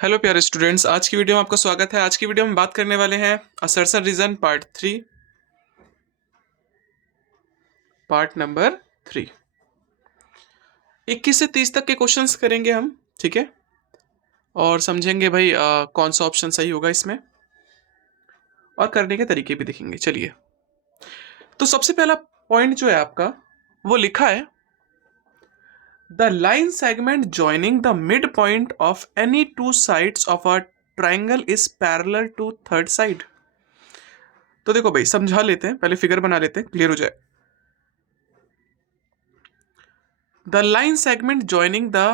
Hello प्यारे students, आज की वीडियो में आपका स्वागत है। आज की वीडियो में बात करने वाले हैं असर्शन रीजन पार्ट नंबर 3। 21 से 30 तक के क्वेश्चंस करेंगे हम, ठीक है। और समझेंगे भाई कौन सा ऑप्शन सही होगा इसमें, और करने के तरीके भी दिखेंगे। चलिए, तो सबसे पहला पॉइंट जो है आपका, वो लिखा है the line segment joining the mid point of any two sides of a triangle is parallel to third side. तो देखो भाई, समझा लेते हैं, पहले फिगर बना लेते हैं, क्लियर हो जाए। The line segment joining the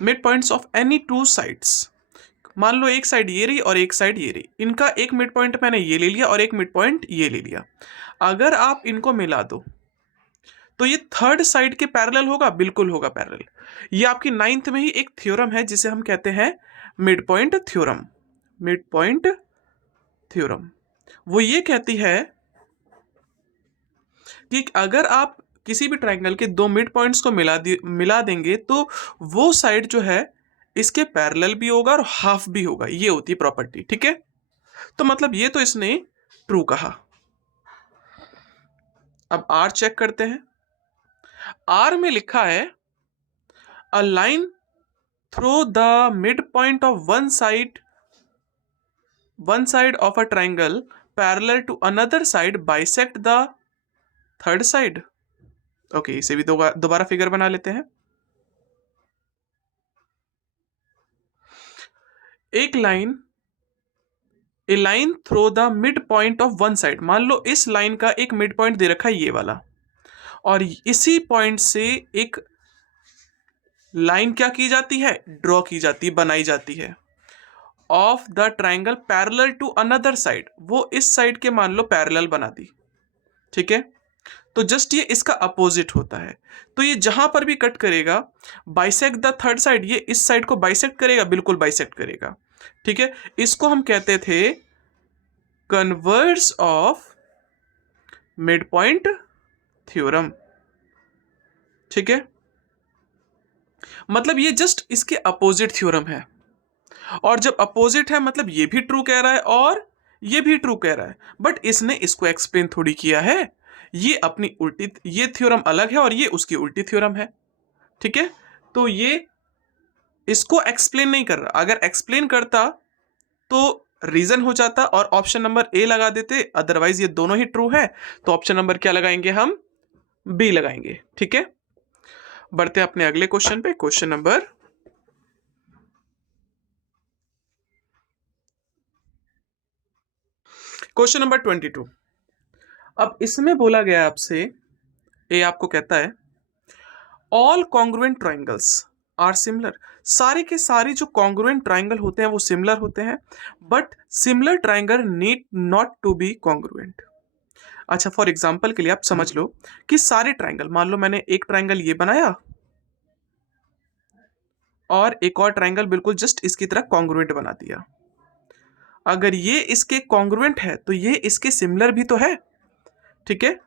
midpoints of any two sides। मान लो एक साइड ये रही और एक साइड ये रही, इनका एक मिड पॉइंट मैंने ये ले लिया और एक मिड पॉइंट ये ले लिया। अगर आप इनको मिला दो तो ये थर्ड साइड के पैरेलल होगा, बिल्कुल होगा पैरेलल। ये आपकी नाइन्थ में ही एक थ्योरम है जिसे हम कहते हैं mid point theorem. Mid point theorem वो ये कहती है कि अगर आप किसी भी ट्राइंगल के दो मिड पॉइंट्स को मिला देंगे तो वो साइड जो है इसके पैरेलल भी होगा और हाफ भी होगा। ये होती है प्रॉपर्टी, ठीक है। तो मतलब ये तो इसने ट्रू कहा। अब आर चेक करते हैं। आर में लिखा है a line through the mid point of one side of a triangle parallel to another side bisect the third side. Okay, इसे भी दोबारा फिगर बना लेते हैं। एक line, a line through the mid point of one side. मान लो इस लाइन का एक मिड पॉइंट दे रखा है ये वाला, और इसी पॉइंट से एक लाइन क्या की जाती है, ड्रॉ की जाती है, बनाई जाती है of the triangle parallel to another side. वो इस साइड के मान लो पैरेलल बना दी, ठीक है। तो जस्ट ये इसका अपोजिट होता है। तो ये जहां पर भी कट करेगा, बाइसेक्ट द थर्ड साइड, ये इस साइड को बाइसेक्ट करेगा, बिल्कुल बाइसेक्ट करेगा, ठीक है। इसको हम कहते थे converse of mid point theorem, ठीक है। मतलब ये जस्ट इसके अपोजिट थ्योरम है, और जब अपोजिट है मतलब ये भी ट्रू कह रहा है और ये भी ट्रू कह रहा है, बट इसने इसको एक्सप्लेन थोड़ी किया है। ये अपनी उल्टी, ये थ्योरम अलग है और ये उसकी उल्टी थ्योरम है, ठीक है। तो ये इसको एक्सप्लेन नहीं कर रहा। अगर एक्सप्लेन करता तो रीजन हो जाता और ऑप्शन नंबर ए लगा देते, अदरवाइज ये दोनों ही ट्रू है। तो ऑप्शन नंबर क्या लगाएंगे हम, बी लगाएंगे, ठीक है। बढ़ते हैं अपने अगले क्वेश्चन पे। Question number 22। अब इसमें बोला गया आपसे, ए आपको कहता है all congruent triangles are similar. सारे के सारे जो कॉन्ग्रुएंट ट्राइंगल होते हैं वो सिमिलर होते हैं, but similar triangle need not to be congruent. अच्छा, फॉर एग्जाम्पल के लिए आप समझ लो कि सारे ट्राइंगल, मान लो मैंने एक ट्राइंगल ये बनाया और एक और ट्राइंगल बिल्कुल जस्ट इसकी तरह कॉन्ग्रुएंट बना दिया। अगर ये इसके कॉन्ग्रुएंट है तो ये इसके सिमिलर भी तो है, ठीक है।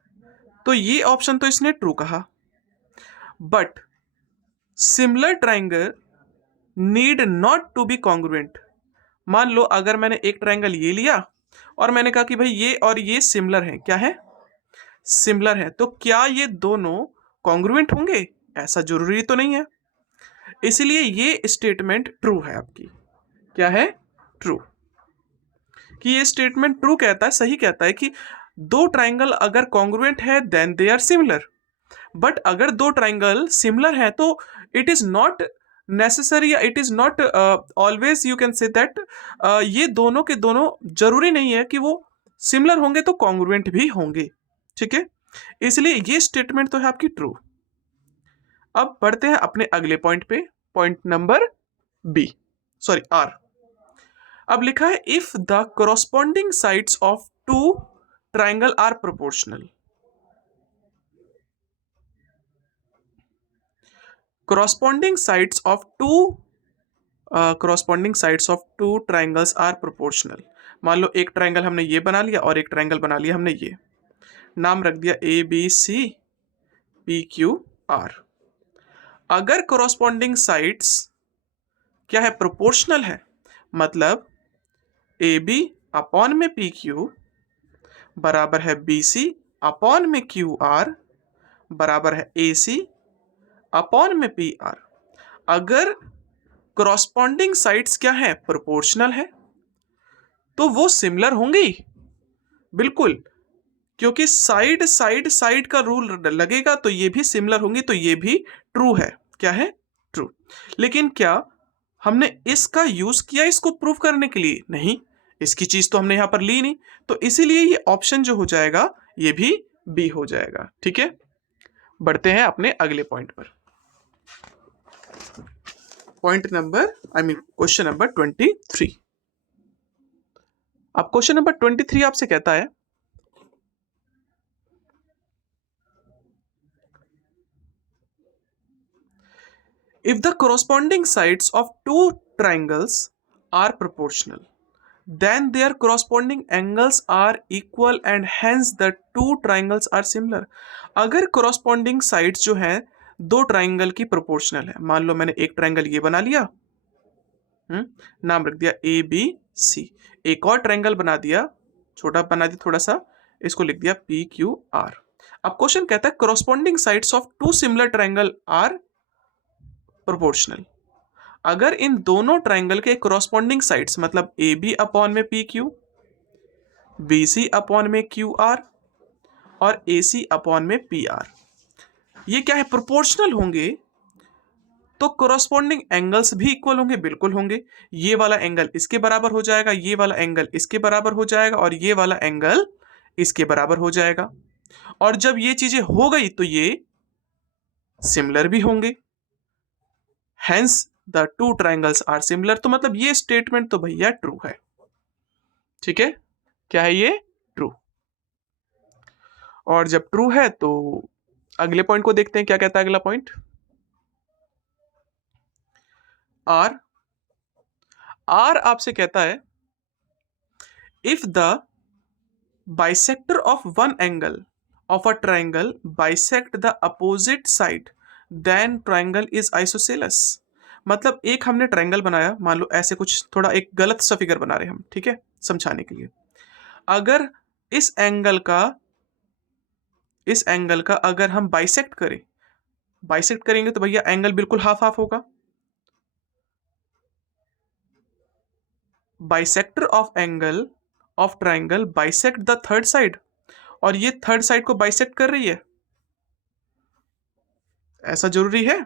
तो ये ऑप्शन तो इसने ट्रू कहा, but similar triangle need not to be congruent. मान लो अगर मैंने एक ट्राइंगल ये लिया और मैंने कहा कि भाई ये और ये सिमिलर है, क्या है, सिमिलर है, तो क्या ये दोनों कॉन्ग्रुएंट होंगे? ऐसा जरूरी तो नहीं है। इसलिए ये स्टेटमेंट ट्रू है आपकी। क्या है? ट्रू। कि ये स्टेटमेंट ट्रू कहता है, सही कहता है कि दो ट्राइंगल अगर कॉन्ग्रुएंट है then they are similar. But अगर दो ट्राइंगल सिमिलर है तो it is not necessary, it is not always you can say that ये दोनों के दोनों जरूरी नहीं है कि वो सिमिलर होंगे तो कॉन्ग्रुएंट भी होंगे, ठीक है। इसलिए ये स्टेटमेंट तो है आपकी ट्रू। अब बढ़ते हैं अपने अगले पॉइंट पे, point number B, sorry R. अब लिखा है if the corresponding sides of two triangle are proportional. corresponding sides of two corresponding sides of two triangles are proportional। मान लो एक ट्राइंगल हमने ये बना लिया और एक ट्राइंगल बना लिया हमने ये, नाम रख दिया A B C P Q R. अगर corresponding sides क्या है, प्रोपोर्शनल है। मतलब ए बी अपॉन में पी क्यू बराबर है बी सी अपॉन में क्यू आर बराबर है ए सी अपॉन में पी आर। अगर क्रॉसपॉन्डिंग साइड्स क्या है, प्रोपोर्शनल है, तो वो सिमिलर होंगी बिल्कुल, क्योंकि साइड साइड साइड का रूल लगेगा तो ये भी सिमिलर होंगी, तो ये भी ट्रू है। क्या है, ट्रू। लेकिन क्या हमने इसका यूज किया इसको प्रूव करने के लिए? नहीं, इसकी चीज तो हमने यहां पर ली नहीं, तो इसीलिए ये ऑप्शन जो हो जाएगा ये भी बी हो जाएगा। ठीक है, बढ़ते हैं अपने अगले पॉइंट पर। Point number question number 23। अब क्वेश्चन नंबर 23 आपसे कहता है, if the corresponding sides of two triangles are proportional, then their corresponding angles are equal and hence the two triangles are similar। अगर corresponding sides जो हैं दो triangle की proportional है, मान लो मैंने एक ट्राइंगल ये बना लिया, नाम रख दिया ए बी सी, एक और ट्राइंगल बना दिया, छोटा बना दिया थोड़ा सा, इसको लिख दिया पी क्यू आर। अब क्वेश्चन कहता है corresponding sides of two similar triangle are proportional। अगर इन दोनों ट्राइंगल के क्रॉसपॉन्डिंग साइड्स मतलब ए बी अपॉन में P Q, B C upon में क्यू आर और ए सी अपॉन में पी आर, ये क्या है, प्रोपोर्शनल होंगे, तो क्रॉसपॉन्डिंग एंगल्स भी इक्वल होंगे, बिल्कुल होंगे। ये वाला एंगल इसके बराबर हो जाएगा, ये वाला एंगल इसके बराबर हो जाएगा और ये वाला एंगल इसके बराबर हो जाएगा। और जब ये चीजें हो गई तो ये सिमिलर भी होंगे, hence the two triangles are similar. तो मतलब ये स्टेटमेंट तो भैया ट्रू है। ठीक है, क्या है ये, ट्रू। और जब ट्रू है तो अगले पॉइंट को देखते हैं, क्या कहता है अगला पॉइंट। आर आर आपसे कहता है, if the bisector of one angle of a triangle bisect the opposite side then triangle is isosceles. मतलब एक हमने ट्राइंगल बनाया, मान लो ऐसे कुछ, थोड़ा एक गलत सा फिगर बना रहे हैं हम, ठीक है, समझाने के लिए। अगर इस एंगल का अगर हम बाइसेक्ट करेंगे तो भैया एंगल बिल्कुल हाफ हाफ होगा। Bisector of angle of triangle bisect the third side, और ये थर्ड साइड को बाइसेक्ट कर रही है, ऐसा जरूरी है?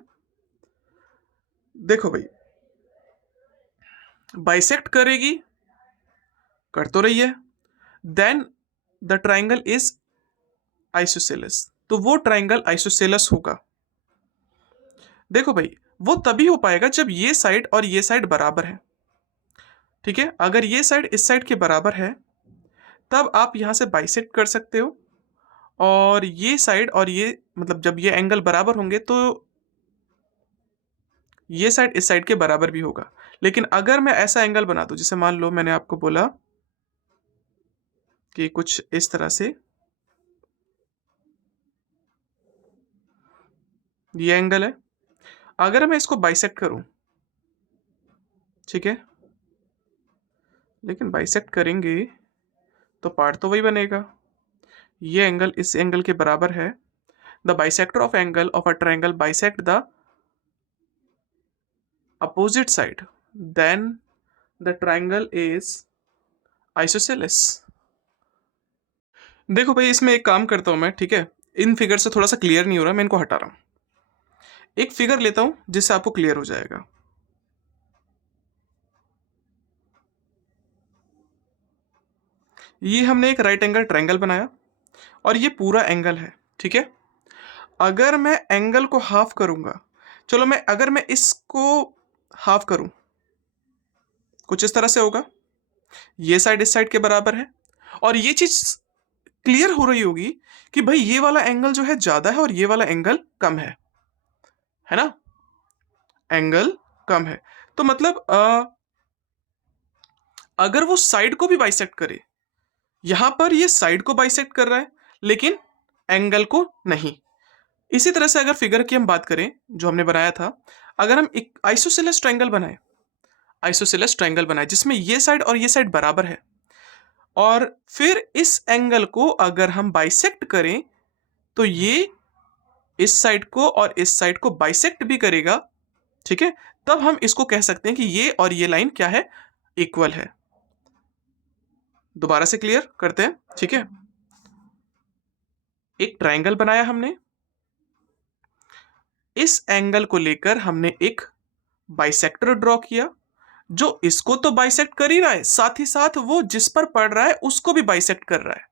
देखो भाई, बाइसेक्ट करेगी, कर तो रही है, then the triangle is isosceles, तो वो ट्राइंगल आइसोसेलस होगा। देखो भाई, वो तभी हो पाएगा जब ये साइड और ये साइड बराबर है। ठीक है, अगर ये साइड इस साइड के बराबर है तब आप यहां से बाइसेक्ट कर सकते हो, और ये साइड और ये मतलब जब ये एंगल बराबर होंगे तो ये साइड इस साइड के बराबर भी होगा। लेकिन अगर मैं ऐसा एंगल बना दूं, जैसे मान लो मैंने आपको बोला कि कुछ इस तरह से ये एंगल है, अगर मैं इसको बाइसेक्ट करूं, ठीक है, लेकिन बाइसेक्ट करेंगे तो पार्ट तो वही बनेगा, ये एंगल इस एंगल के बराबर है। The bisector of angle of a triangle bisect the opposite side then the triangle is isosceles. देखो भाई, इसमें एक काम करता हूं मैं, ठीक है, इन फिगर से थोड़ा सा क्लियर नहीं हो रहा, मैं इनको हटा रहा हूं, एक फिगर लेता हूं जिससे आपको क्लियर हो जाएगा। ये हमने एक राइट एंगल ट्राइंगल बनाया और ये पूरा एंगल है, ठीक है। अगर मैं एंगल को हाफ करूंगा, चलो अगर मैं इसको हाफ करूं, कुछ इस तरह से होगा, ये साइड इस साइड के बराबर है, और ये चीज क्लियर हो रही होगी कि भाई ये वाला एंगल जो है ज्यादा है और ये वाला एंगल कम है ना, एंगल कम है। तो मतलब अगर वो साइड को भी बाइसेक्ट करे, यहां पर ये साइड को बाइसेक्ट कर रहा है लेकिन एंगल को नहीं। इसी तरह से अगर फिगर की हम बात करें जो हमने बनाया था, अगर हम एक आइसोसेलेस ट्रायंगल बनाए, आइसोसेलेस ट्रायंगल बना है जिसमें ये साइड और ये साइड बराबर है, और फिर इस एंगल को अगर हम बाइसेक्ट करें तो ये इस साइड को और इस साइड को बाइसेक्ट भी करेगा, ठीक है, तब हम इसको कह सकते हैं कि ये और ये लाइन क्या है, इक्वल है। दोबारा से क्लियर करते हैं, ठीक है। एक ट्रायंगल बनाया हमने, इस एंगल को लेकर हमने एक बाइसेक्टर ड्रॉ किया, जो इसको तो बाइसेक्ट कर ही रहा है, साथ ही साथ वो जिस पर पड़ रहा है उसको भी बाइसेक्ट कर रहा है।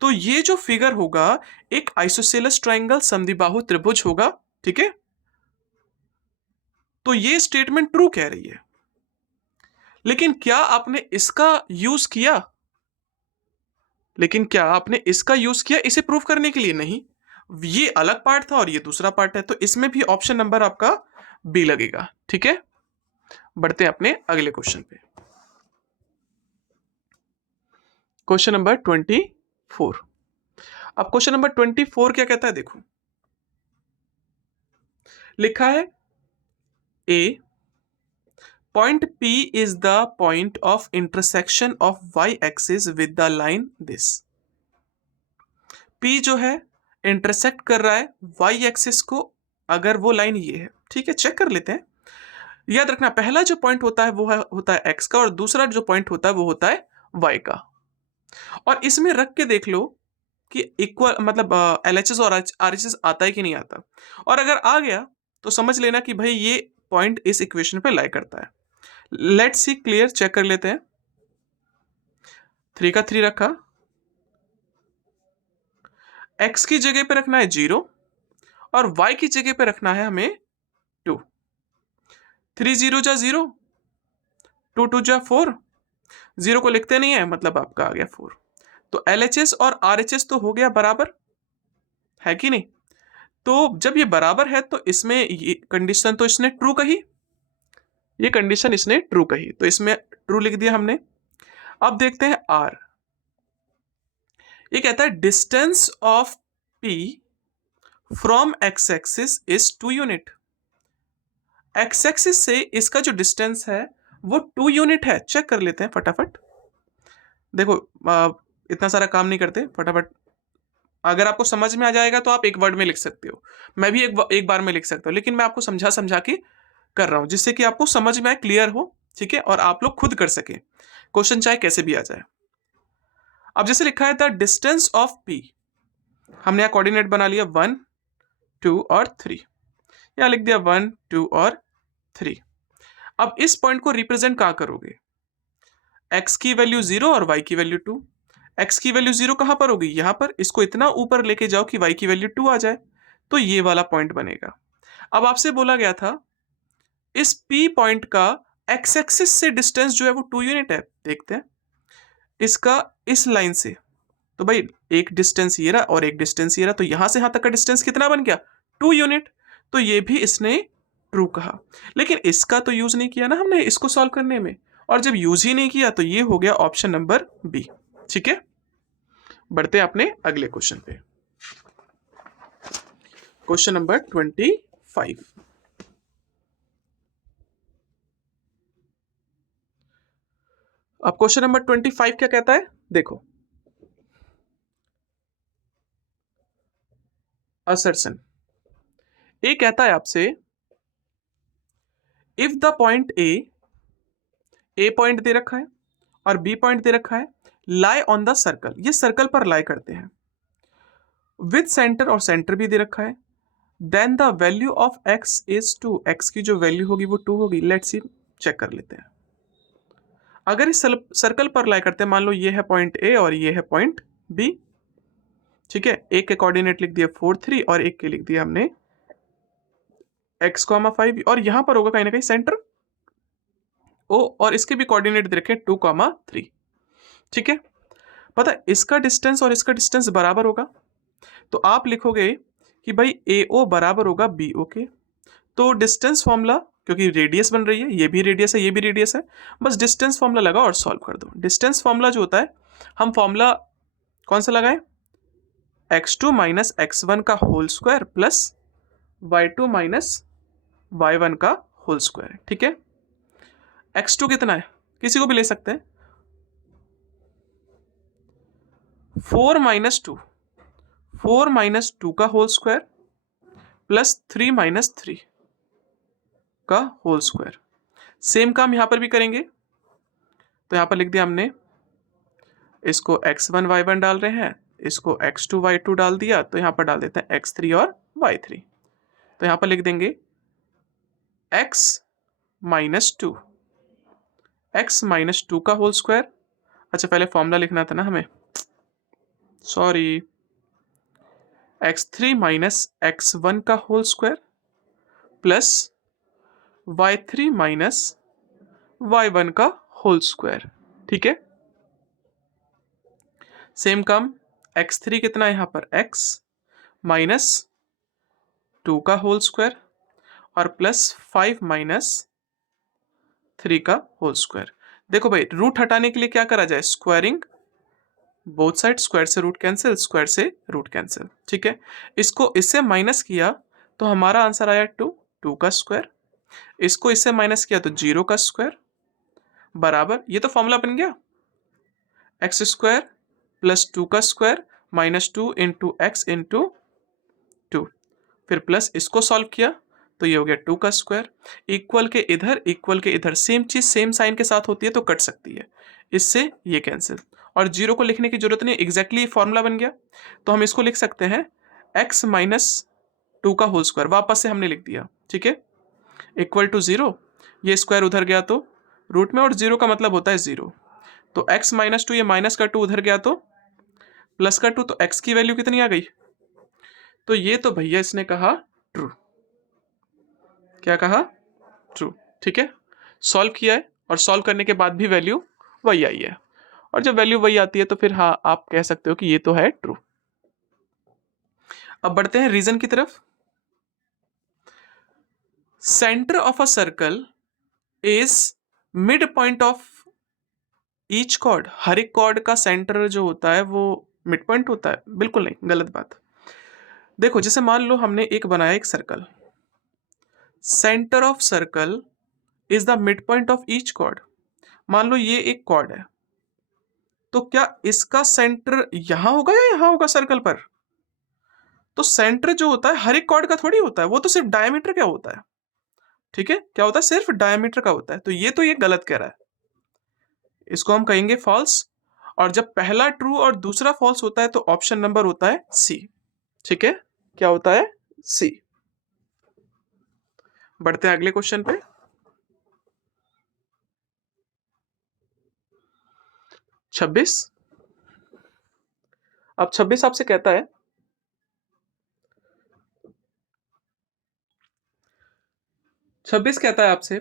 तो ये जो फिगर होगा एक आइसोसेलेस ट्रायंगल समद्विबाहु त्रिभुज होगा, ठीक है। तो ये स्टेटमेंट ट्रू कह रही है, लेकिन क्या आपने इसका यूज किया? इसे प्रूफ करने के लिए? नहीं, ये अलग पार्ट था और ये दूसरा पार्ट है, तो इसमें भी ऑप्शन नंबर आपका बी लगेगा, ठीक है। बढ़ते हैं अपने अगले क्वेश्चन पे। Question number 24। अब क्वेश्चन नंबर 24 क्या कहता है, देखो लिखा है ए point P is the point of intersection of y-axis with the line this। P जो है इंटरसेक्ट कर रहा है y एक्सिस को, अगर वो लाइन ये है, ठीक है। चेक कर लेते हैं। याद रखना पहला जो पॉइंट होता है वो होता है x का, और दूसरा जो पॉइंट होता है वो होता है y का। और इसमें रख के देख लो कि इक्वल मतलब LHS और RHS आता है कि नहीं आता, और अगर आ गया तो समझ लेना कि भाई ये पॉइंट इस इक्वेशन पे लाई करता है। लेट्स सी, क्लियर, चेक कर लेते हैं। 3 का 3 रखा, x की जगह पे रखना है 0 और y की जगह पे रखना है हमें 2। 3 0 जा 0, 2 2 जा 4, 0 को लिखते नहीं है मतलब आपका आ गया 4। तो LHS और RHS तो हो गया बराबर, है कि नहीं? तो जब ये बराबर है तो इसमें ये कंडीशन तो इसने ट्रू कही, ये कंडीशन इसने ट्रू कही, तो इसमें ट्रू लिख दिया हमने। अब देखते हैं R। ये कहता है distance of P from x axis is 2 unit. x axis से इसका जो डिस्टेंस है वो 2 यूनिट है। चेक कर लेते हैं फटाफट। देखो इतना सारा काम नहीं करते, फटाफट। अगर आपको समझ में आ जाएगा तो आप एक वर्ड में लिख सकते हो, मैं भी एक बार में लिख सकता हूँ, लेकिन मैं आपको समझा समझा के कर रहा हूं जिससे कि आपको समझ में आए, क्लियर हो, ठीक है, और आप लोग खुद कर सके क्वेश्चन चाहे कैसे भी आ जाए। अब जैसे लिखा है द डिस्टेंस ऑफ P, हमने यहाँ कोऑर्डिनेट बना लिया 1 2 और 3, यहाँ लिख दिया 1 2 और 3। अब इस पॉइंट को रिप्रेजेंट कहाँ करोगे? x की वैल्यू 0 और y की वैल्यू 2। x की वैल्यू 0 कहां पर होगी? यहां पर। इसको इतना ऊपर लेके जाओ कि y की वैल्यू 2 आ जाए, तो ये वाला पॉइंट बनेगा। अब आपसे बोला गया था इस P पॉइंट का x एक्सिस से डिस्टेंस जो है वो 2 यूनिट है। देखते हैं इसका इस लाइन से, तो भाई एक डिस्टेंस ये रहा और एक डिस्टेंस ये रहा, तो यहां से यहां तक का डिस्टेंस कितना बन गया? 2 यूनिट। तो ये भी इसने ट्रू कहा, लेकिन इसका तो यूज नहीं किया ना हमने इसको सॉल्व करने में, और जब यूज ही नहीं किया तो ये हो गया ऑप्शन नंबर बी, ठीक है। बढ़ते हैं अपने अगले क्वेश्चन पे। Question number 25। अब क्वेश्चन नंबर 25 क्या कहता है, देखो असर्शन। ए कहता है आपसे if the point A point दे रखा है और बी पॉइंट दे रखा है, लाई ऑन द सर्कल, ये सर्कल पर लाई करते हैं, विद सेंटर, और सेंटर भी दे रखा है, then the value of x is 2, x की जो वैल्यू होगी वो 2 होगी। लेट्स सी, चेक कर लेते हैं। अगर इस सर्कल पर लाई करते हैं, मान लो ये है पॉइंट ए और ये है पॉइंट बी, ठीक है। एक के कोऑर्डिनेट लिख दिया 4 3 और एक के लिख दिया हमने x, 5, और यहां पर होगा कहीं ना कहीं सेंटर ओ, और इसके भी कोऑर्डिनेट दे रखे 2, 3, ठीक है। पता है इसका डिस्टेंस और इसका डिस्टेंस बराबर होगा, तो आप लिखोगे कि भाई AO बराबर होगा BO के। तो डिस्टेंस फॉर्मूला, क्योंकि रेडियस बन रही है, ये भी रेडियस है ये भी रेडियस है, बस डिस्टेंस फॉर्मूला लगाओ और सॉल्व कर दो। डिस्टेंस फॉर्मूला जो होता है, हम फॉर्मूला कौन सा लगाएं? x2 माइनस x1 का whole square plus y2 minus y1 का होल स्क्वायर, ठीक है। x2 कितना है, किसी को भी ले सकते हैं, 4 माइनस टू का होल स्क्वायर प्लस 3 माइनस 3 का होल स्क्वायर। सेम काम यहां पर भी करेंगे, तो यहां पर लिख दिया हमने, इसको x1 y1 डाल रहे हैं, इसको x2 y2 डाल दिया, तो यहां पर डाल देते हैं x3 और y3। तो यहां पर लिख देंगे x माइनस टू का होल स्क्वायर। अच्छा पहले फॉर्मूला लिखना था ना हमें, सॉरी, x3 माइनस x1 का whole square plus y3 minus y1 का होल स्क्वायर। ठीक है, सेम काम, x3 कितना है यहां पर, x माइनस 2 का होल स्क्वायर और प्लस 5 माइनस 3 का होल स्क्वायर। देखो भाई, रूट हटाने के लिए क्या करा जाए, स्क्वायरिंग बोथ साइड, स्क्वायर से रूट कैंसिल, स्क्वायर से रूट कैंसिल। ठीक है, इसको इससे माइनस किया तो हमारा आंसर आया 2 का स्क्वायर, इसको इससे माइनस किया तो 0 का स्क्वायर बराबर, ये तो फॉर्मूला बन गया, एक्स स्क्वायर प्लस 2 का square minus 2 into x into 2, फिर प्लस इसको सॉल्व किया तो ये हो गया 2 का स्क्वायर। इक्वल के इधर सेम चीज सेम साइन के साथ होती है तो कट सकती है, इससे ये कैंसिल, और 0 को लिखने की जरूरत नहीं, एग्जैक्टली फॉर्मूला बन गया। तो हम इसको लिख सकते हैं x माइनस 2 का होल स्क्वायर, वापस से हमने लिख दिया। ठीक है, इक्वल टू 0, ये स्क्वायर उधर गया तो रूट में, और 0 का मतलब होता है 0, तो x माइनस 2, ये माइनस का 2 उधर गया तो प्लस का 2, तो x की वैल्यू कितनी आ गई, तो ये तो भैया इसने कहा ट्रू। क्या कहा, ट्रू। ठीक है, सॉल्व किया है और सॉल्व करने के बाद भी वैल्यू वही आई है, और जब वैल्यू वही आती है तो फिर हाँ आप कह सकते हो कि ये तो है ट्रू। अब बढ़ते हैं रीजन की तरफ। Centre of a circle is mid point of each chord, हर एक कॉर्ड का सेंटर जो होता है वो मिड पॉइंट होता है, बिल्कुल नहीं, गलत बात। देखो जैसे मान लो हमने एक बनाया एक circle, centre of circle is the mid point of each chord. मान लो ये एक कॉर्ड है, तो क्या इसका सेंटर यहां होगा या यहां होगा सर्कल पर, तो सेंटर जो होता है हर एक कॉर्ड का थोड़ी होता है, वो तो सिर्फ डायमीटर क्या होता है। ठीक है, क्या होता है, सिर्फ डायमीटर का होता है, तो ये गलत कह रहा है, इसको हम कहेंगे फॉल्स। और जब पहला ट्रू और दूसरा फॉल्स होता है तो ऑप्शन नंबर होता है सी। ठीक है, क्या होता है, सी। बढ़ते हैं अगले क्वेश्चन पे। 26, अब 26 आपसे कहता है, आपसे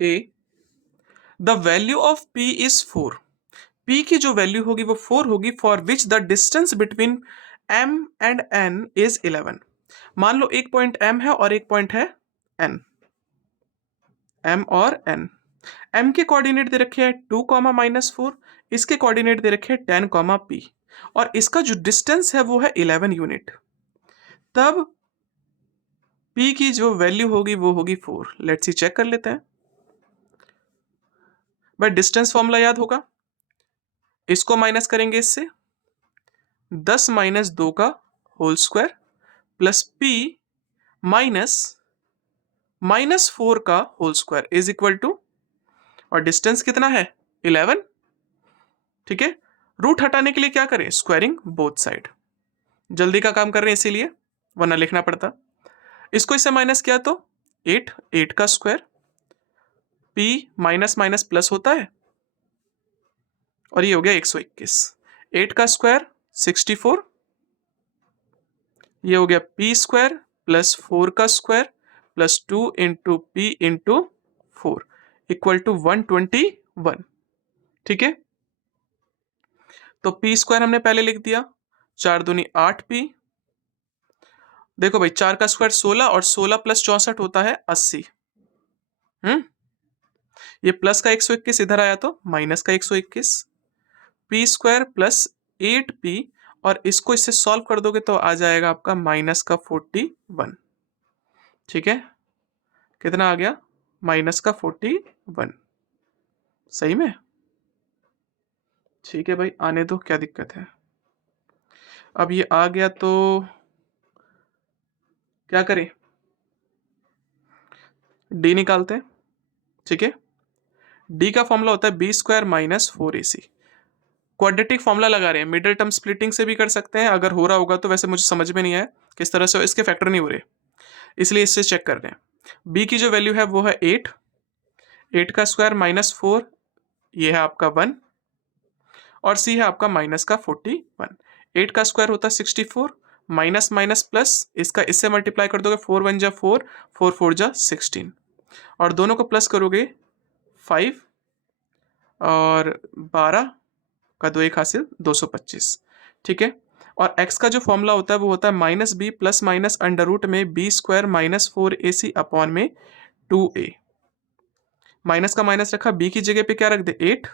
A the value of P is 4, P की जो वैल्यू होगी वो 4 होगी, for which the distance between M and N is 11। मान लो एक पॉइंट एम है और एक पॉइंट है एन, एम और एन, एम के कोऑर्डिनेट दे रखे हैं 2 कॉमा -4, इसके कोऑर्डिनेट दे रखे हैं 10 कॉमा पी, और इसका जो डिस्टेंस है वो है 11 यूनिट, तब पी की जो वैल्यू होगी वो होगी 4। लेट्स सी चेक कर लेते हैं। भाई डिस्टेंस फॉर्मूला याद होगा, इसको माइनस करेंगे इससे, 10 माइनस 2 का whole square plus P minus -4 का whole square is equal to, और डिस्टेंस कितना है 11। ठीक है, रूट हटाने के लिए क्या करें, स्क्वायरिंग बोथ साइड, जल्दी का काम कर रहे हैं इसीलिए, वरना लिखना पड़ता। इसको इससे माइनस किया तो 8 का square, P minus minus plus होता है, और ये हो गया 121, 8 का स्क्वायर 64, ये हो गया पी स्क्वायर प्लस 4 का square plus 2 into P into 4 equal to 121। ठीक है, तो पी स्क्वायर हमने पहले लिख दिया, 4 दूनी 8 पी, देखो भाई 4 का स्क्वायर 16 और 16 प्लस 64 होता है 80। ये प्लस का 121 इधर आया तो माइनस का 121, पी स्क्वायर प्लस 8 पी, और इसको इससे सॉल्व कर दोगे तो आ जाएगा आपका माइनस का 41। ठीक है, कितना आ गया, माइनस का 41। सही में? ठीक है भाई, आने दो, क्या दिक्कत है। अब ये आ गया तो क्या करें, डी निकालते हैं। ठीक है, डी का फॉर्मूला होता है B square minus 4ac। Quadratic formula लगा रहे हैं, मिडिल टर्म स्प्लिटिंग से भी कर सकते हैं अगर हो रहा होगा तो, वैसे मुझे समझ में नहीं आया किस तरह से, इसके फैक्टर नहीं हो रहे इसलिए इससे चेक कर रहे हैं। बी की जो वैल्यू है वो है 8, 8 का स्क्वायर माइनस 4, ये है आपका 1, और सी है आपका माइनस का 41। 8 का स्क्वायर होता है 64, माइनस माइनस प्लस, इसका इससे मल्टीप्लाई कर दोगे, 4 1 जा 4, 4 4 जा 16, और दोनों को प्लस करोगे 5 और 12 का 2 1 हासिल 225। ठीक है, और x का जो फॉर्मूला होता है वो होता है minus B plus minus under root में B square minus 4ac upon में 2a। माइनस का माइनस रखा, b की जगह पे क्या रख दे 8,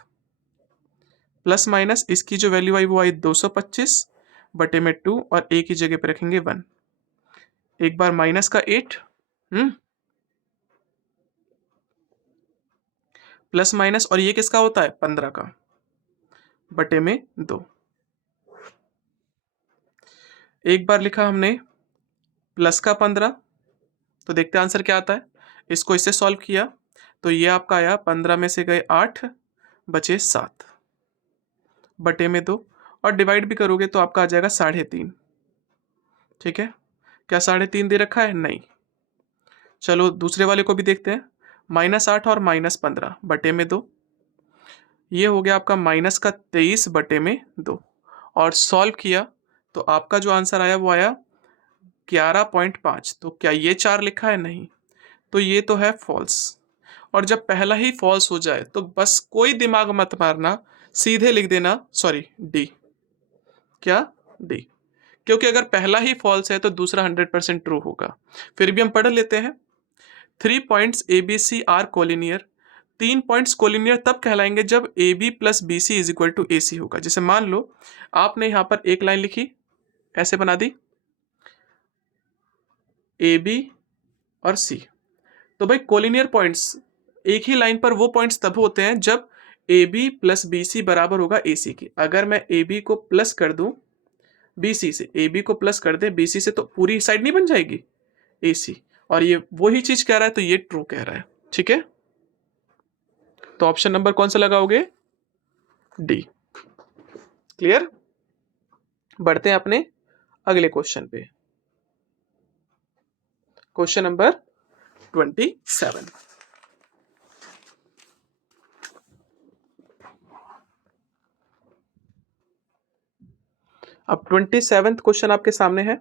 प्लस माइनस इसकी जो वैल्यू आई वो आई 225 बटे में 2, और a की जगह पे रखेंगे 1। एक बार माइनस का 8 प्लस माइनस, और ये किसका होता है 15 का, बटे में 2। एक बार लिखा हमने प्लस का 15, तो देखते हैं आंसर क्या आता है। इसको इससे सॉल्व किया तो ये आपका आया 15 में से गए 8 बचे 7 बटे में 2, और डिवाइड भी करोगे तो आपका आ जाएगा 3.5। ठीक है, क्या 3.5 दे रखा है? नहीं। चलो दूसरे वाले को भी देखते हैं, -8 और -15 बटे में 2, ये हो गया आपका माइनस का 23 बटे में 2, और सॉल्व किया तो आपका जो आंसर आया वो आया 11.5। तो क्या ये 4 लिखा है? नहीं, तो ये तो है फॉल्स। और जब पहला ही फॉल्स हो जाए तो बस कोई दिमाग मत मारना, सीधे लिख देना सॉरी डी। क्या? डी, क्योंकि अगर पहला ही फॉल्स है तो दूसरा 100% ट्रू होगा। फिर भी हम पढ़ लेते हैं। 3 points A B C are collinear, 3 points collinear तब कहलाएंगे जब A B plus B C is equal to A C होगा। जैसे मान लो आपने यहां पर एक लाइन लिखी, ऐसे बना दी ए बी और सी, तो भाई कोलिनियर पॉइंट्स एक ही लाइन पर वो पॉइंट्स तब होते हैं जब A B plus B C बराबर होगा ए सी के। अगर मैं ए बी को प्लस कर दूं बी सी से, ए बी को प्लस कर दे बी सी से, तो पूरी साइड नहीं बन जाएगी ए सी, और ये वही चीज कह रहा है तो ये ट्रू कह रहा है। ठीक है, तो ऑप्शन नंबर कौन सा लगाओगे? डी। क्लियर? बढ़ते हैं अपने अगले क्वेश्चन पे, क्वेश्चन नंबर 27। अब 27वां क्वेश्चन आपके सामने है।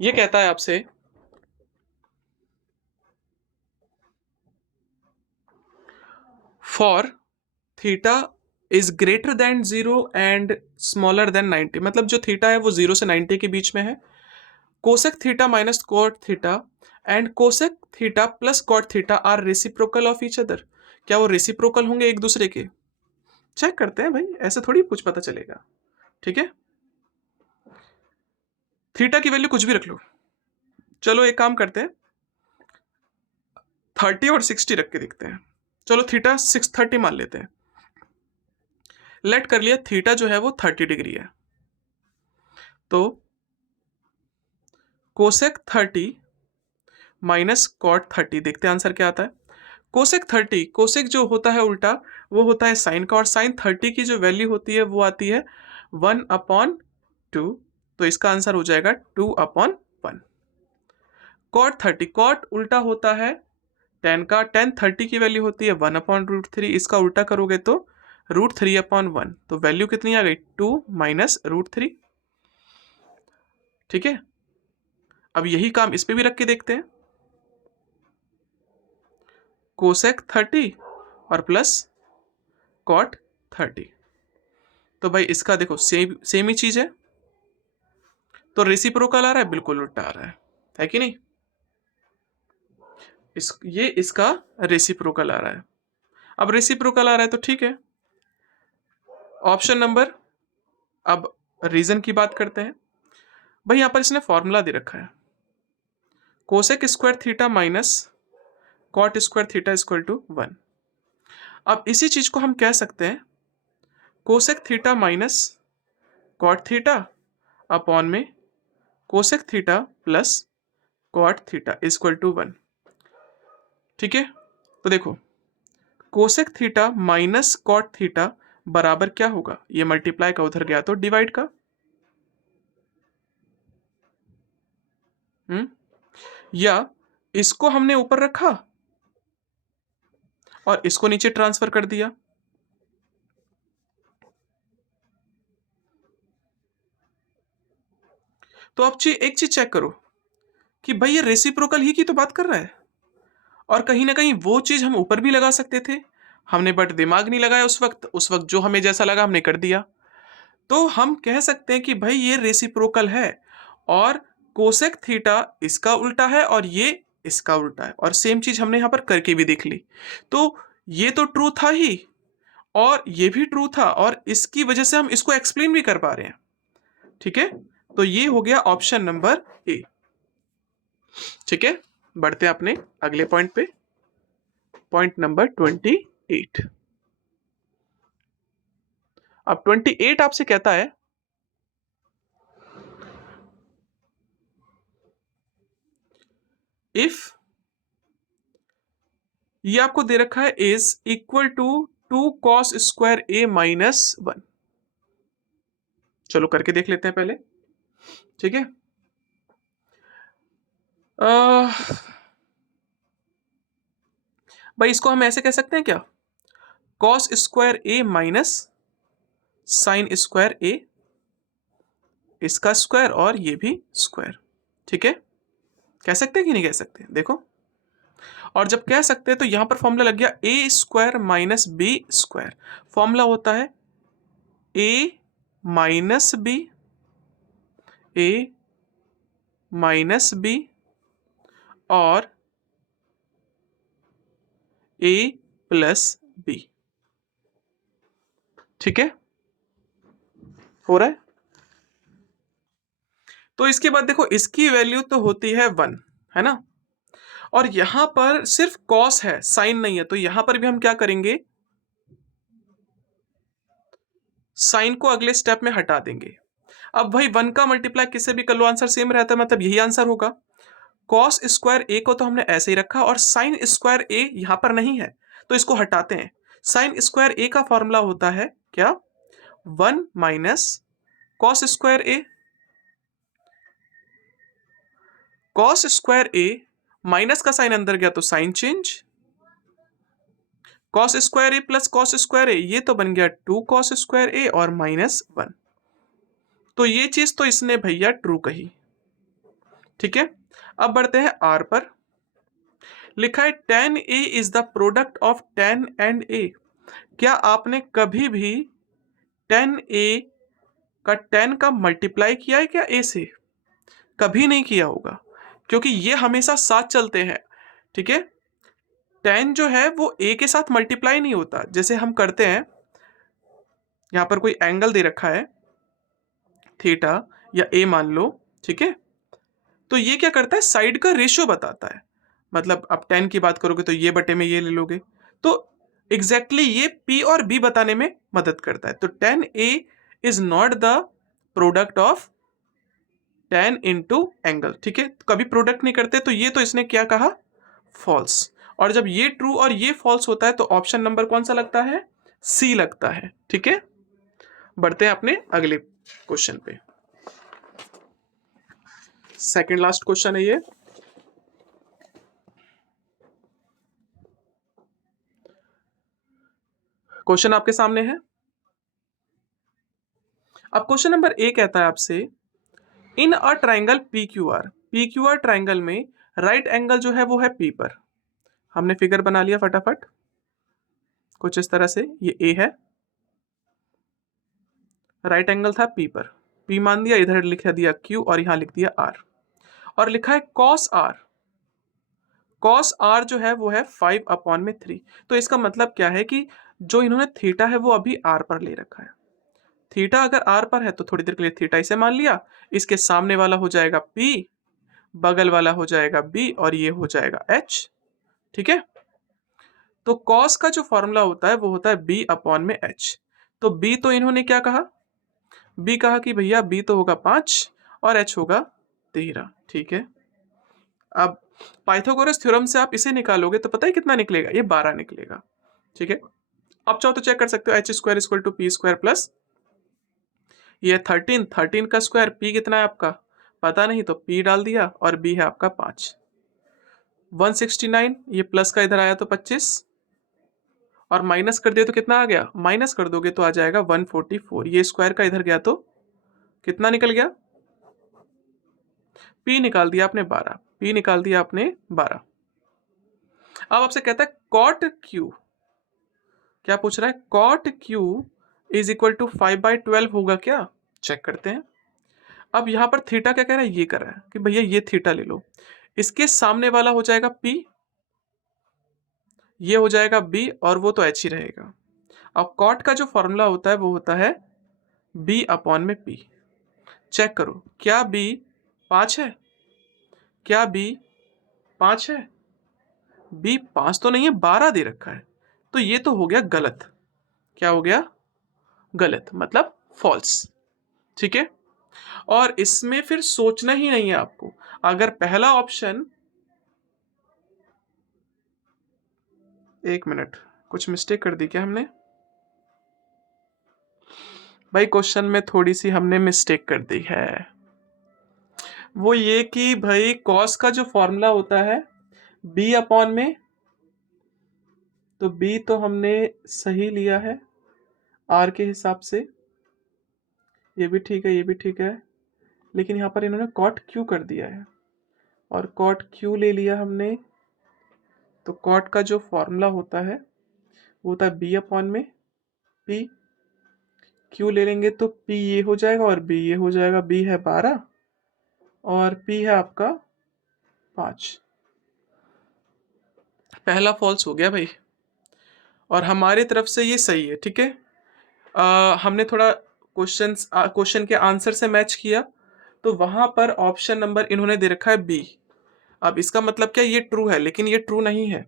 ये कहता है आपसे for theta is greater than 0 and smaller than 90, मतलब जो थीटा है वो 0 से 90 के बीच में है, cosec theta minus cot theta and cosec theta plus cot theta are reciprocal of each other. क्या वो रेसिप्रोकल होंगे एक दूसरे के? चेक करते हैं भाई, ऐसे थोड़ी कुछ पता चलेगा। ठीक है, थीटा की वैल्यू कुछ भी रख लो। चलो एक काम करते हैं, 30 और 60 रख के देखते हैं। चलो थीटा 630 मान लेते हैं। लेट कर लिया थीटा जो है वो 30 डिग्री है, तो कोसेक 30 माइनस कॉट 30, देखते हैं आंसर क्या आता है। कोसेक 30, कोसेक जो होता है उल्टा वो होता है साइन का, और साइन 30 की जो वैल्यू होती है वो आती है 1/2, तो इसका आंसर हो जाएगा 2/1। कॉट 30, कॉट उल्टा होता है tan का, tan 30 की वैल्यू होती है 1/√3, इसका उल्टा करोगे तो √3/1, तो वैल्यू कितनी आ गई 2 माइनस √3। ठीक है, अब यही काम इस पे भी रख के देखते हैं, कोसेक 30 और प्लस कॉट 30, तो भाई इसका देखो सेम ही चीज है, तो रेसिप्रोकल आ रहा है, बिल्कुल उल्टा आ रहा है कि नहीं? ये इसका रेसिप्रोकल आ रहा है। अब रेसिप्रोकल आ रहा है तो ठीक है, ऑप्शन नंबर। अब रीजन की बात करते हैं भाई, यहां पर इसने फॉर्मूला दे रखा है cosec square theta minus cot square theta equal to 1। अब इसी चीज को हम कह सकते हैं cosec theta minus cot theta upon में cosec theta plus cot theta equal to 1। ठीक है, तो देखो cosec theta minus cot theta बराबर क्या होगा, ये मल्टीप्लाई का उधर गया तो डिवाइड का। या इसको हमने ऊपर रखा और इसको नीचे ट्रांसफर कर दिया। तो अब एक चीज चेक करो कि भाई ये रेसिप्रोकल ही की तो बात कर रहा है, और कहीं ना कहीं वो चीज हम ऊपर भी लगा सकते थे, हमने बट दिमाग नहीं लगाया उस वक्त जो हमें जैसा लगा हमने कर दिया। तो हम कह सकते हैं कि भाई ये रेसिप्रोकल है, और कोसेक थीटा इसका उल्टा है और ये इसका उल्टा है, और सेम चीज हमने यहां पर करके भी देख ली। तो ये तो ट्रू था ही, और ये भी ट्रू था, और इसकी वजह से हम इसको एक्सप्लेन भी कर पा रहे हैं। ठीक है, तो ये हो गया ऑप्शन नंबर ए। ठीक है, बढ़ते हैं अपने अगले पॉइंट पे, पॉइंट नंबर 28। अब 28 आपसे कहता है इफ, ये आपको दे रखा है is equal to 2 cos square A minus 1। चलो करके देख लेते हैं पहले। ठीक है, भाई इसको हम ऐसे कह सकते हैं क्या, cos square A minus sine square ए, इसका स्क्वायर और ये भी स्क्वायर। ठीक है, कह सकते हैं कि नहीं कह सकते, देखो। और जब कह सकते हैं तो यहां पर फॉर्मूला लग गया A square minus B square. Formula होता है A minus B, A minus B और ए प्लस बी। ठीक है, हो रहा है। तो इसके बाद देखो इसकी वैल्यू तो होती है 1, है ना, और यहां पर सिर्फ कॉस है, साइन नहीं है, तो यहां पर भी हम क्या करेंगे, साइन को अगले स्टेप में हटा देंगे। अब भाई 1 का मल्टीप्लाई किससे भी कर लो आंसर सेम रहता है, मतलब यही आंसर होगा। कॉस स्क्वायर ए को तो हमने ऐसे ही रखा, और साइन स्क्वायर ए यहां पर नहीं है, तो इसको हटाते हैं। साइन स्क्वायर ए का फॉर्मूला होता है क्या, 1 minus cos square A. Cos square A, minus का साइन अंदर गया तो साइन चेंज, कॉस स्क्वायर ए प्लस कॉस स्क्वायर ए, ये तो बन गया 2 कॉस स्क्वायर ए और माइनस 1। तो ये चीज तो इसने भैया ट्रू कही। ठीक है, अब बढ़ते हैं आर पर। लिखा है tan a is the product of tan and a। क्या आपने कभी भी tan a का tan का मल्टीप्लाई किया है क्या a से, कभी नहीं किया होगा, क्योंकि ये हमेशा साथ चलते हैं। ठीक है, tan जो है वो a के साथ मल्टीप्लाई नहीं होता। जैसे हम करते हैं, यहां पर कोई एंगल दे रखा है थीटा या a मान लो, ठीक है, तो ये क्या करता है, साइड का रेशियो बताता है। मतलब आप tan की बात करोगे तो ये बटे में ये ले लोगे, तो एग्जैक्टली ये p और b बताने में मदद करता है। तो tan a is not the product of tan into angle. ठीक है, कभी प्रोडक्ट नहीं करते, तो ये तो इसने क्या कहा, फॉल्स। और जब ये ट्रू और ये फॉल्स होता है तो ऑप्शन नंबर कौन सा लगता है, सी लगता है। ठीक है, बढ़ते हैं अपने अगले क्वेश्चन पे। सेकंड लास्ट क्वेश्चन है ये। क्वेश्चन आपके सामने है। अब क्वेश्चन नंबर ए कहता है आपसे, in a triangle P Q R triangle में राइट एंगल जो है वो है पी पर। हमने फिगर बना लिया फटाफट कुछ इस तरह से, ये ए है, राइट एंगल था पी पर, पी मान दिया, इधर लिख दिया क्यू और यहां लिख दिया आर, और लिखा है कॉस आर। कॉस आर जो है वो है 5/3। तो इसका मतलब क्या है कि जो इन्होंने थीटा है वो अभी आर पर ले रखा है। थीटा अगर आर पर है तो थोड़ी देर के लिए थीटा इसे मान लिया, इसके सामने वाला हो जाएगा पी, बगल वाला हो जाएगा बी और ये हो जाएगा एच। ठीक है। तो कॉस का जो फॉर्मूला होता है वो होता है b अपॉन में h। तो b तो इन्होंने क्या कहा, b कहा कि भैया b तो होगा 5 और h होगा 13, ठीक है। अब पाइथागोरस थ्योरम से आप इसे निकालोगे तो पता है कितना निकलेगा, ये 12 निकलेगा, ठीक है। आप चाहो तो चेक कर सकते हो, H square equal to P square plus ये 13 का स्क्वायर, पी कितना है आपका पता नहीं तो पी डाल दिया और बी है आपका 5, 169, ये प्लस का इधर आया तो 25 और माइनस कर दिया तो कितना आ गया, माइनस कर दोगे तो आ जाएगा 144, ये स्क्वायर का इधर गया तो कितना निकल गया, पी निकाल दिया आपने 12, पी निकाल दिया आपने 12। अब आपसे कहता है कॉट क्यू, क्या पूछ रहा है, cot Q is equal to 5/12 होगा क्या, चेक करते हैं। अब यहां पर थीटा क्या कह रहा है, ये कर रहा है कि भैया ये थीटा ले लो, इसके सामने वाला हो जाएगा P, ये हो जाएगा B और वो तो H ही रहेगा। अब कॉट का जो फॉर्मूला होता है वो होता है B अपॉन में P। चेक करो क्या B 5 है, क्या B 5 है, B 5 तो नहीं है, 12 दे रखा है, तो ये तो हो गया गलत, क्या हो गया गलत, मतलब फॉल्स, ठीक है। और इसमें फिर सोचना ही नहीं है आपको, अगर पहला ऑप्शन, एक मिनट कुछ मिस्टेक कर दी क्या हमने, भाई क्वेश्चन में थोड़ी सी हमने मिस्टेक कर दी है, वो ये कि भाई कॉस का जो फॉर्मूला होता है b अपॉन में, तो b तो हमने सही लिया है r के हिसाब से, ये भी ठीक है ये भी ठीक है, लेकिन यहाँ पर इन्होंने कॉट क्यू कर दिया है और कॉट क्यू ले लिया हमने, तो कॉट का जो फॉर्मूला होता है वो होता है b अपॉन में p, q ले लेंगे तो p ये हो जाएगा और b ये हो जाएगा, b है 12 और p है आपका 5, पहला फॉल्स हो गया भाई और हमारी तरफ से ये सही है, ठीक है। हमने थोड़ा क्वेश्चन के आंसर से मैच किया, तो वहां पर ऑप्शन नंबर इन्होंने दे रखा है बी। अब इसका मतलब क्या, ये ट्रू है, लेकिन ये ट्रू नहीं है,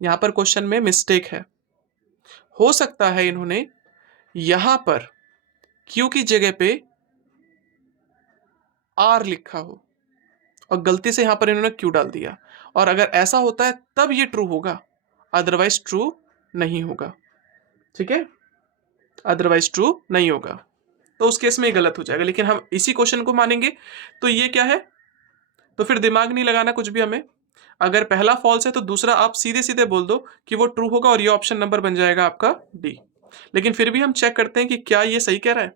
यहाँ पर क्वेश्चन में मिस्टेक है। हो सकता है इन्होंने यहां पर क्यू की जगह पे आर लिखा हो और गलती से यहां पर इन्होंने क्यू डाल दिया, और अगर ऐसा होता है तब ये ट्रू होगा, अदरवाइज ट्रू नहीं होगा, ठीक है, अदरवाइज ट्रू नहीं होगा, तो उस केस में ये गलत हो जाएगा। लेकिन हम इसी क्वेश्चन को मानेंगे तो ये क्या है, तो फिर दिमाग नहीं लगाना कुछ भी हमें, अगर पहला फॉल्स है तो दूसरा आप सीधे सीधे बोल दो कि वो ट्रू होगा और ये ऑप्शन नंबर बन जाएगा आपका डी। लेकिन फिर भी हम चेक करते हैं कि क्या ये सही कह रहा है।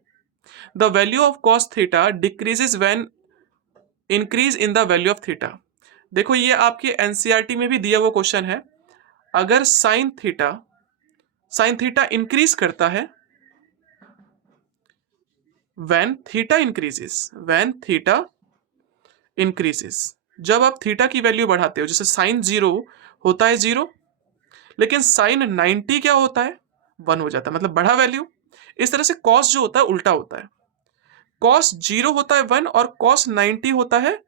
The value of cos theta decreases when increase in the value of theta. देखो ये आपके एनसीईआरटी में भी दिया हुआ क्वेश्चन है, अगर साइन थीटा इंक्रीज करता है when थीटा इंक्रीजेस, जब आप थीटा की वैल्यू बढ़ाते हो, जैसे साइन 0 होता है 0, लेकिन साइन 90 क्या होता है 1 हो जाता है, मतलब बढ़ा वैल्यू। इस तरह से कॉस जो होता है उल्टा होता है, कॉस 0 होता है 1 और कॉस 90 होता है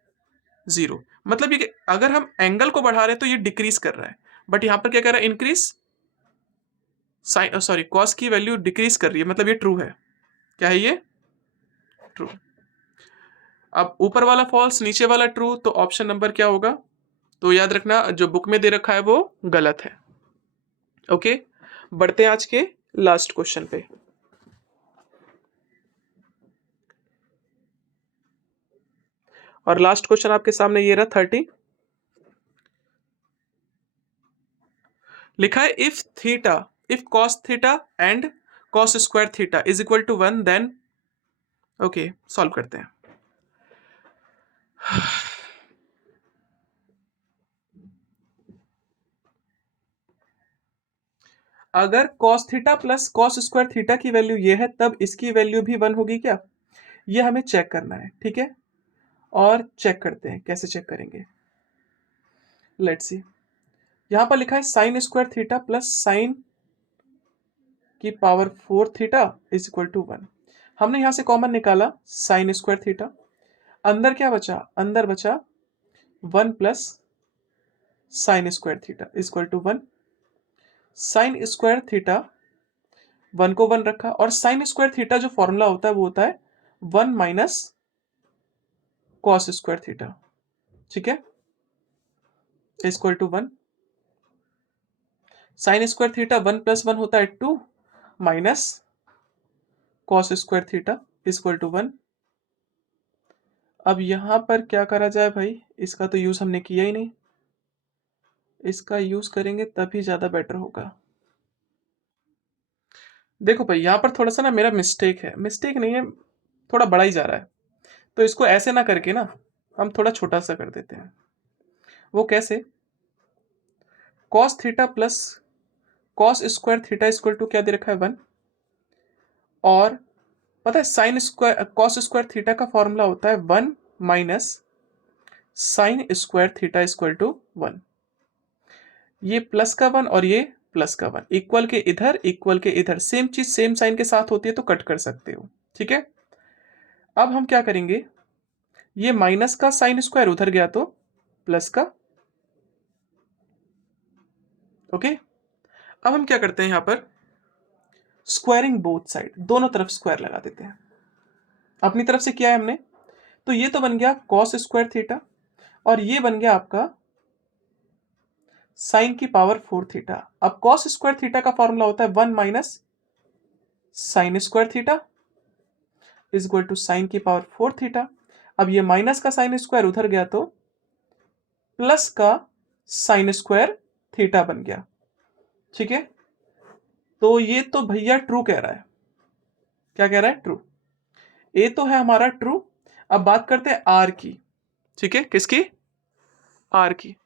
0, मतलब ये अगर हम एंगल को बढ़ा रहे हैं तो ये डिक्रीज कर रहा है, बट यहां पर क्या कर रहा है, इंक्रीज, साइन सॉरी कॉस की वैल्यू डिक्रीज कर रही है, मतलब ये ट्रू है, क्या है ये ट्रू। अब ऊपर वाला फॉल्स नीचे वाला ट्रू, तो ऑप्शन नंबर क्या होगा, तो याद रखना जो बुक में दे रखा है वो गलत है। ओके, बढ़ते हैं आज के लास्ट क्वेश्चन पे। और लास्ट क्वेश्चन आपके सामने ये रहा 30, लिखा है if cos theta and cos square theta is equal to 1 then, okay solve करते हैं। अगर cos theta plus cos square theta की वैल्यू ये है, तब इसकी वैल्यू भी 1 होगी क्या, ये हमें चेक करना है, ठीक है। और चेक करते हैं, कैसे चेक करेंगे, लेट्स सी। यहां पर लिखा है sine square theta plus sine की power 4 theta is equal to 1। हमने यहां से कॉमन निकाला साइन स्क्वायर थीटा, अंदर क्या बचा, अंदर बचा 1 plus sine square theta equal to 1। Sine square theta 1 को 1 रखा, और साइन स्क्वायर थीटा जो फॉर्मूला होता है वो होता है 1 माइनस कॉस स्क्वायर थीटा, ठीक है, equal to 1। Sine square theta 1 plus 1 होता है 2 minus cos square theta equal to 1। अब यहां पर क्या करा जाए भाई, इसका तो यूज हमने किया ही नहीं, इसका यूज करेंगे तभी ज्यादा बेटर होगा। देखो भाई यहां पर थोड़ा सा ना मेरा मिस्टेक है, मिस्टेक नहीं है, थोड़ा बड़ा ही जा रहा है, तो इसको ऐसे ना करके ना हम थोड़ा छोटा सा कर देते हैं। वो कैसे, cos theta plus cos square theta equal to क्या दे रखा है 1, और पता है sine square cos square theta का फॉर्मूला होता है 1 minus sine square theta equal to 1। ये प्लस का 1 और ये प्लस का 1, इक्वल के इधर इक्वल के इधर, सेम चीज सेम साइन के साथ होती है तो कट कर सकते हो, ठीक है। अब हम क्या करेंगे, ये माइनस का साइन स्क्वायर उधर गया तो प्लस का, ओके। अब हम क्या करते हैं यहां पर, स्क्वायरिंग बोथ साइड, दोनों तरफ स्क्वायर लगा देते हैं। अपनी तरफ से किया है हमने, तो ये तो बन गया कॉस स्क्वायर थीटा, और ये बन गया आपका साइन की पावर 4 थीटा। अब कॉस स्क्वायर थीटा का फॉर्मूला होता है 1 minus sine square theta is equal to sine की पावर 4 थीटा। अब ये माइनस का साइन स्क्वायर उधर गया तो प्लस का साइन स्क्वायर थीटा बन गया, ठीक है। तो ये तो भैया ट्रू कह रहा है, क्या कह रहा है, ट्रू। ए तो है हमारा ट्रू। अब बात करते हैं आर की, ठीक है, किसकी, आर की।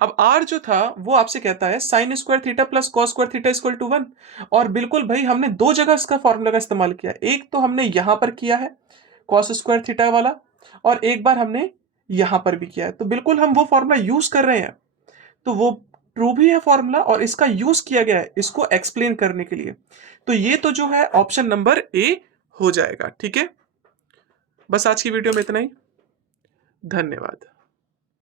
अब आर जो था वो आपसे कहता है sine square theta plus cos square theta equal to 1, और बिल्कुल भाई हमने दो जगह इसका फॉर्मूला का इस्तेमाल किया, एक तो हमने यहां पर किया है कॉस स्क्वायर थीटा वाला, और एक बार हमने यहां पर भी किया है, तो बिल्कुल हम वो फॉर्मूला यूज कर रहे हैं, तो वो ट्रू भी है फॉर्मूला, और इसका यूज किया गया है इसको एक्सप्लेन करने के लिए। तो ये तो जो है ऑप्शन नंबर ए हो जाएगा, ठीक है। बस आज की वीडियो में इतना ही, धन्यवाद।